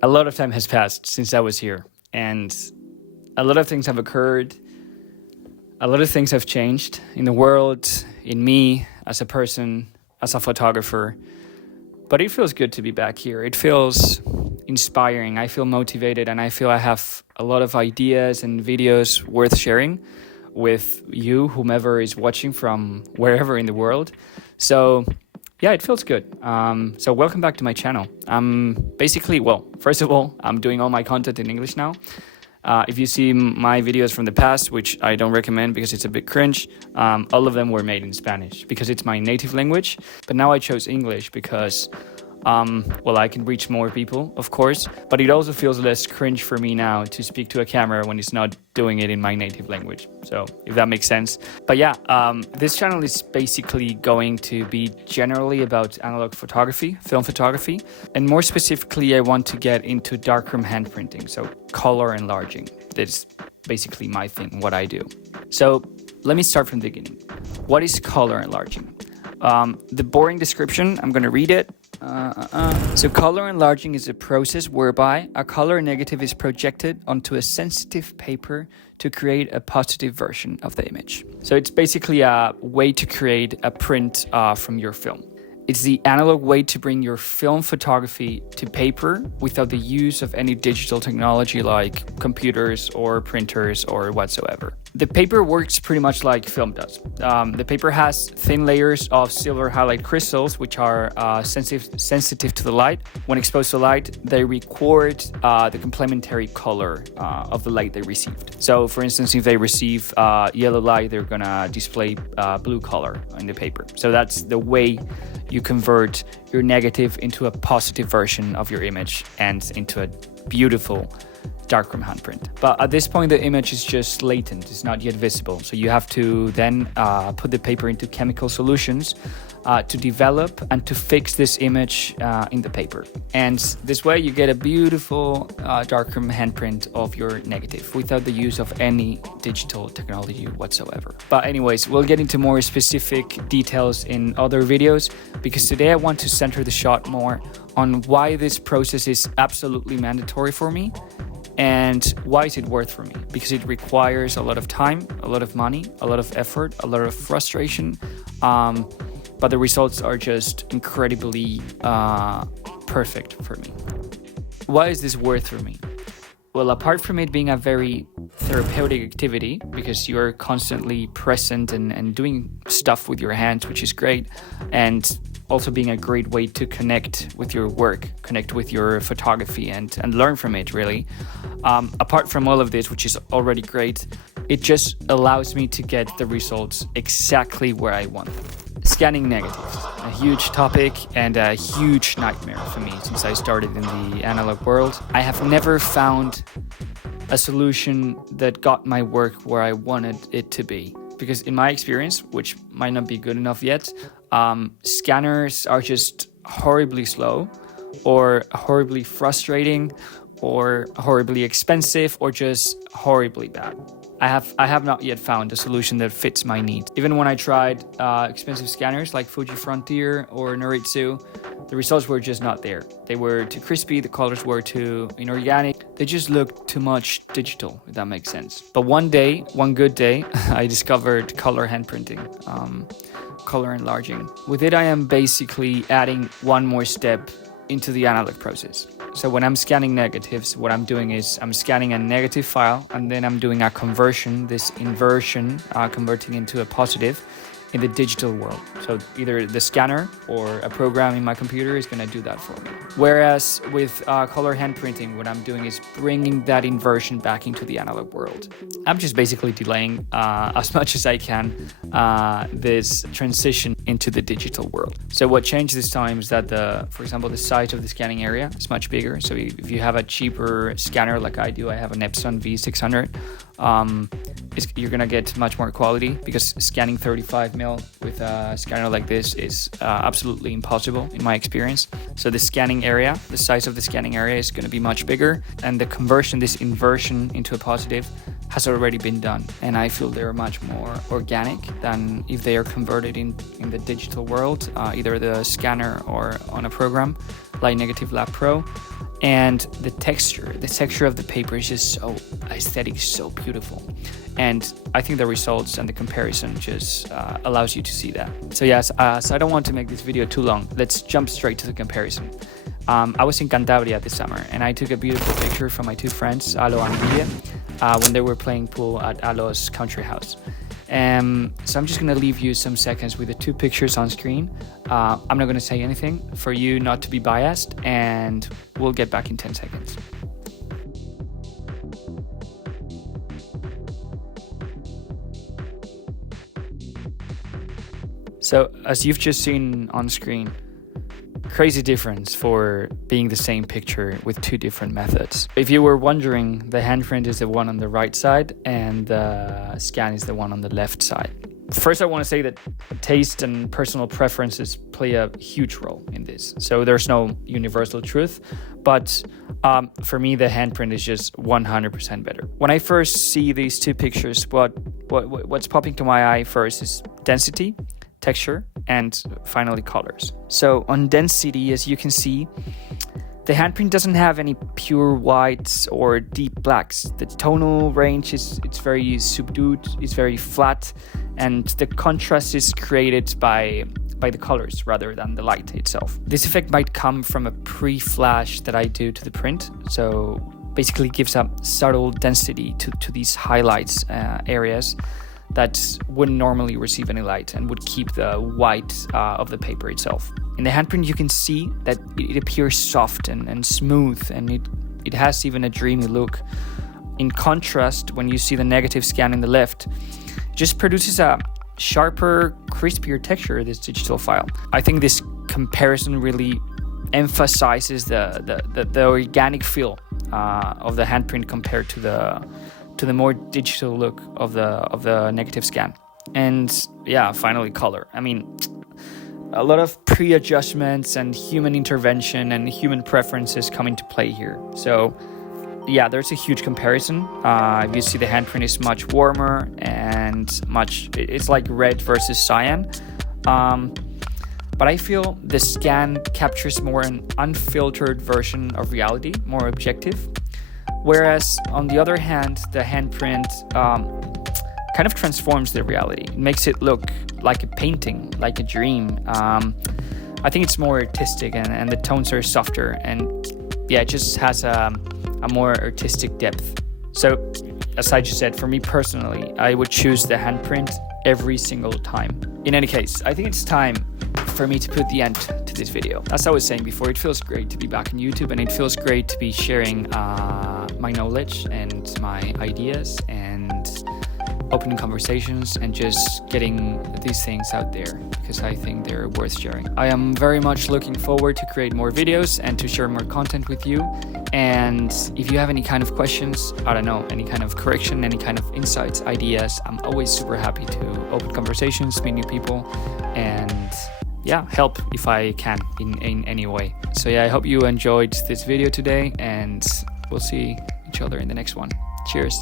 A lot of time has passed since I was here, and a lot of things have occurred. A lot of things have changed in the world, in me, as a person, as a photographer. But it feels good to be back here. It feels inspiring. I feel motivated, and I feel I have a lot of ideas and videos worth sharing with you, whomever is watching from wherever in the world. So yeah, it feels good. So welcome back to my channel. First of all, I'm doing all my content in English now. If you see my videos from the past, which I don't recommend because it's a bit cringe, all of them were made in Spanish because it's my native language. But now I chose English because, I can reach more people, of course. But it also feels less cringe for me now to speak to a camera when it's not doing it in my native language. So if that makes sense. But yeah, this channel is basically going to be generally about analog photography, film photography. And more specifically, I want to get into darkroom handprinting, so color enlarging. That's basically my thing, what I do. So let me start from the beginning. What is color enlarging? The boring description, I'm going to read it. So color enlarging is a process whereby a color negative is projected onto a sensitive paper to create a positive version of the image. So it's basically a way to create a print from your film. It's the analog way to bring your film photography to paper without the use of any digital technology like computers or printers or whatsoever. The paper works pretty much like film does. The paper has thin layers of silver halide crystals, which are sensitive to the light. When exposed to light, they record the complementary color of the light they received. So for instance, if they receive yellow light, they're gonna display blue color in the paper. So that's the way you convert your negative into a positive version of your image and into a beautiful darkroom handprint. But at this point, the image is just latent, it's not yet visible. So you have to then put the paper into chemical solutions to develop and to fix this image in the paper. And this way you get a beautiful darkroom handprint of your negative without the use of any digital technology whatsoever. But anyways, we'll get into more specific details in other videos because today I want to center the shot more on why this process is absolutely mandatory for me and why is it worth for me? Because it requires a lot of time, a lot of money, a lot of effort, a lot of frustration, but the results are just incredibly perfect for me. Why is this worth for me? Well, apart from it being a very therapeutic activity, because you're constantly present and doing stuff with your hands, which is great, and also being a great way to connect with your work, connect with your photography and learn from it, really. Apart from all of this, which is already great, it just allows me to get the results exactly where I want them. Scanning negatives, a huge topic and a huge nightmare for me since I started in the analog world. I have never found a solution that got my work where I wanted it to be. Because in my experience, which might not be good enough yet, scanners are just horribly slow or horribly frustrating or horribly expensive or just horribly bad. I have not yet found a solution that fits my needs. Even when I tried expensive scanners like Fuji Frontier or Noritsu, the results were just not there. They were too crispy, the colors were too inorganic. They just looked too much digital, if that makes sense. But one good day, I discovered color handprinting, color enlarging. With it, I am basically adding one more step into the analog process. So when I'm scanning negatives, what I'm doing is I'm scanning a negative file and then I'm doing a conversion, this inversion, converting into a positive in the digital world. So either the scanner or a program in my computer is going to do that for me. Whereas with color handprinting, what I'm doing is bringing that inversion back into the analog world. I'm just basically delaying as much as I can this transition into the digital world. So what changed this time is that for example, the size of the scanning area is much bigger. So if you have a cheaper scanner like I do, I have an Epson V600, you're gonna get much more quality because scanning 35mm with a scanner like this is absolutely impossible in my experience. So the scanning area, the size of the scanning area is gonna be much bigger, and the conversion, this inversion into a positive, has already been done, and I feel they're much more organic than if they are converted in the digital world, either the scanner or on a program. Light Negative Lab Pro. And the texture of the paper is just so aesthetic, so beautiful. And I think the results and the comparison just allows you to see that. So yes, so I don't want to make this video too long. Let's jump straight to the comparison. I was in Cantabria this summer, and I took a beautiful picture from my two friends, Alo and Guille, when they were playing pool at Alo's country house. So I'm just gonna leave you some seconds with the two pictures on screen. I'm not gonna say anything for you not to be biased, and we'll get back in 10 seconds. So as you've just seen on screen, crazy difference for being the same picture with two different methods. If you were wondering, the handprint is the one on the right side and the scan is the one on the left side. First, I want to say that taste and personal preferences play a huge role in this. So there's no universal truth, but for me, the handprint is just 100% better. When I first see these two pictures, what's popping to my eye first is density, texture, and finally colors. So on density, as you can see, the handprint doesn't have any pure whites or deep blacks. The tonal range it's very subdued, it's very flat, and the contrast is created by the colors rather than the light itself. This effect might come from a pre-flash that I do to the print. So basically gives a subtle density to these highlights areas that wouldn't normally receive any light and would keep the white of the paper itself. In the handprint, you can see that it appears soft and smooth, and it has even a dreamy look. In contrast, when you see the negative scan in the left, it just produces a sharper, crispier texture, this digital file. I think this comparison really emphasizes the organic feel of the handprint compared to the more digital look of the negative scan. And yeah, finally color. I mean, a lot of pre-adjustments and human intervention and human preferences come into play here. So yeah, there's a huge comparison. You see the handprint is much warmer and it's like red versus cyan. But I feel the scan captures more an unfiltered version of reality, more objective. Whereas on the other hand, the handprint kind of transforms the reality. It makes it look like a painting, like a dream. I think it's more artistic and the tones are softer, and yeah, it just has a more artistic depth. So as I just said, for me personally, I would choose the handprint every single time. In any case, I think it's time for me to put the end to this video. As I was saying before, it feels great to be back on YouTube, and it feels great to be sharing my knowledge and my ideas and opening conversations and just getting these things out there, because I think they're worth sharing. I am very much looking forward to create more videos and to share more content with you. And if you have any kind of questions, I don't know, any kind of correction, any kind of insights, ideas, I'm always super happy to open conversations, meet new people, and yeah, help if I can in any way. So yeah, I hope you enjoyed this video today, and we'll see each other in the next one. Cheers.